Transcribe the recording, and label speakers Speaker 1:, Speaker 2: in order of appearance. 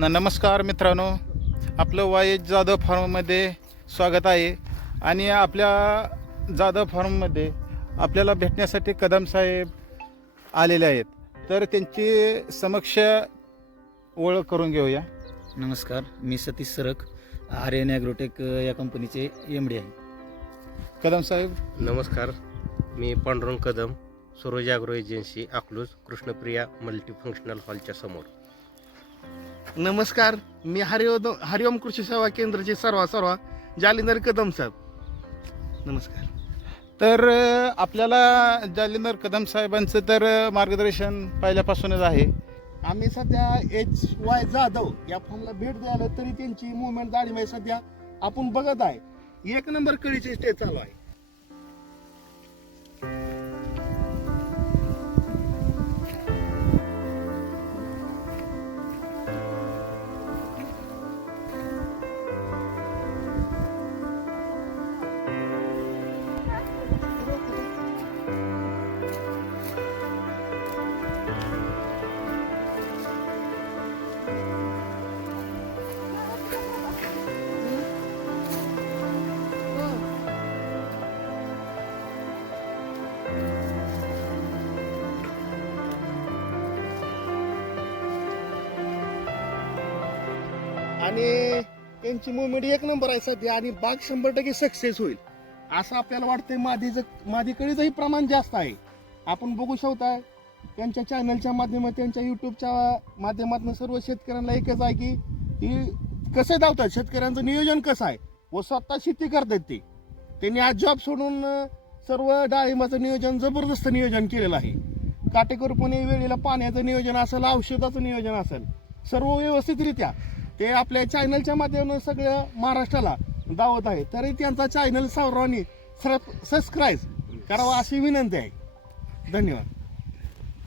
Speaker 1: न नमस्कार मित्रांनो. आपलं वाय एच जाधव फार्ममध्ये स्वागत आहे. आणि आपल्या जाधव फार्ममध्ये आपल्याला भेटण्यासाठी कदम साहेब आलेले आहेत. तर त्यांची समक्ष ओळख करून घेऊया.
Speaker 2: नमस्कार मी सतीश सरक आर्यन ॲग्रोटेक या कंपनीचे एम डी आहे.
Speaker 1: कदम साहेब.
Speaker 3: नमस्कार मी Pandurang Kadam Saroj agro agency Akluj Krishnapriya multifunctional हॉलच्या समोर.
Speaker 4: नमस्कार मी हरिओम हरिओम कृषी सेवा केंद्राचे सर्वा सर्वा जालिंदर कदम साहेब. नमस्कार.
Speaker 1: तर आपल्याला जालिंदर कदम साहेबांचं तर मार्गदर्शन पहिल्यापासूनच आहे.
Speaker 4: आम्ही सध्या एच वाय जाधव या फॉर्मला भेट द्यायला तरी त्यांची मुवमेंट दाढी सध्या. आपण बघत आहे. एक नंबर कळीचे स्टेज चालू आहे. आणि त्यांची मुवमेंट एक नंबर आहे सध्या आणि बाग शंभर टक्के सक्सेस होईल. असं आपल्याला वाटतंय मादीचं मादीकडीचंही प्रमाण जास्त आहे. आपण बघू शकता त्यांच्या चॅनलच्या माध्यमात त्यांच्या युट्यूबच्या माध्यमातून सर्व शेतकऱ्यांना एकच आहे की ती कसे धावतात? शेतकऱ्यांचं नियोजन कसं आहे? व स्वतः शेती करतात ते. त्यांनी आज जॉब सोडून सर्व डाळिंबाचं नियोजन जबरदस्त नियोजन केलेलं आहे. काटेकोरपणे वेळेला पाण्याचं नियोजन असेल औषधाचं नियोजन असेल सर्व व्यवस्थितरित्या. ते आपल्या चॅनलच्या माध्यमातून सगळ्या महाराष्ट्राला दावत आहे. तरी त्यांचा चॅनल सर्वांनी सबस्क्राईब करावा अशी विनंती आहे. धन्यवाद.